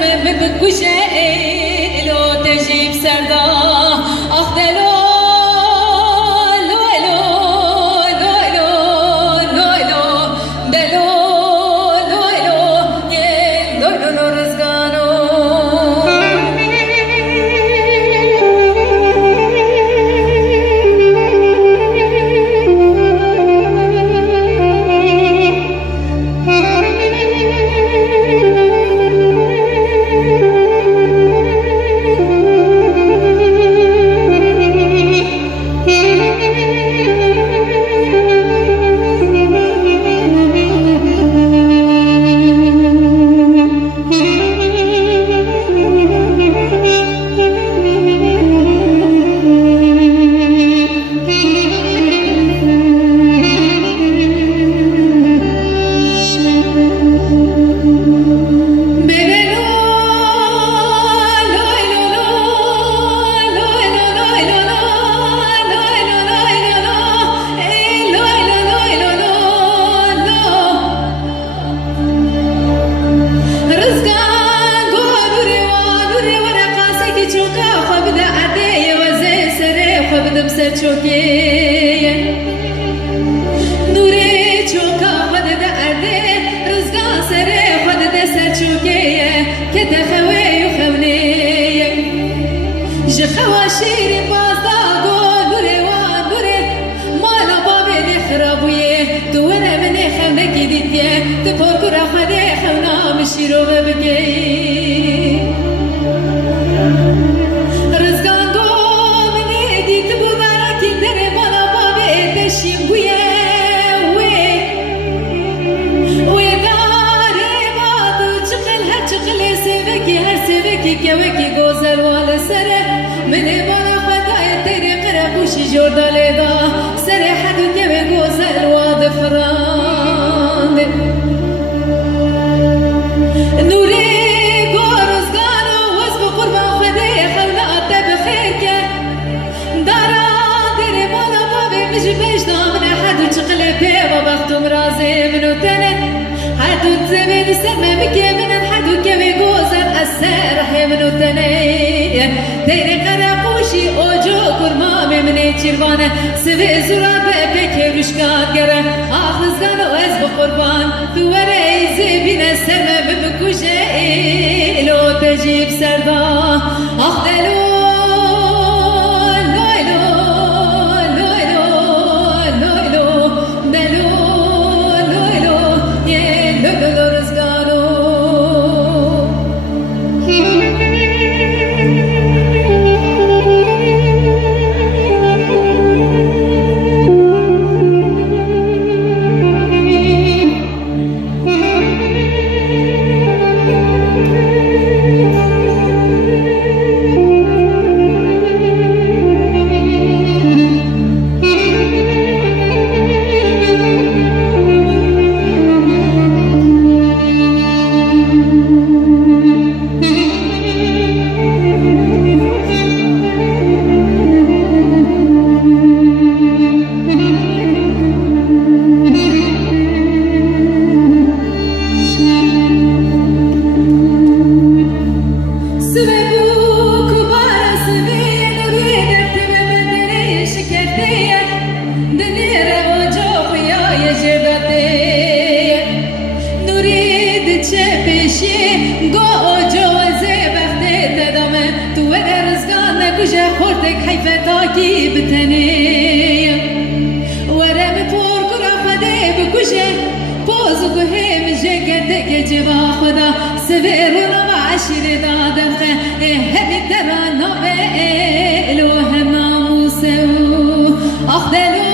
سرم بکشه الو تجیب سردا آخ دلو لو الو لو الو لو الو دلو لو الو یه لو لو رزگانو بسر چوکیه نوری چوکا خود ده ارده رزگان سره خود ده سر چوکیه که تخوی و خونیه جخوا شیری بازدا گو نوری وان نوری مالا بابی دی خرابویه دوره منی خونکی دیدیه تپور کرا خودی خونا مشیرو ببگیه كوكي غوزل ولا سره من بلا خداي تيري قرقوشي جوردالي دا سره حدو كوي غوزل وادفران نوري غورز غانو وزب قربان خداي خونا أتا بخيرك دارا تيري بلا بابي مش بيجنا من حدو تشقلي بيبا بختو مرازي منو تنه حدو تزمين سمي بكي من حدو كوي غوزل السر منو تنه تیرے قرقوشی اوجو کرمام منی چیروانه سوی زورا به کروشکان گره آخزگان و از بقربان دواره ایزی بینه سرم بکوشه ایلو تجیب سردا آخ دلو حيفتاكي بتنيه ورم فور كرا خدي بكوشه بوزو كهم جكتك جبا خدا سفيرنا معاشر دادنخ هم ترانا الوهم ناموسه اخدلو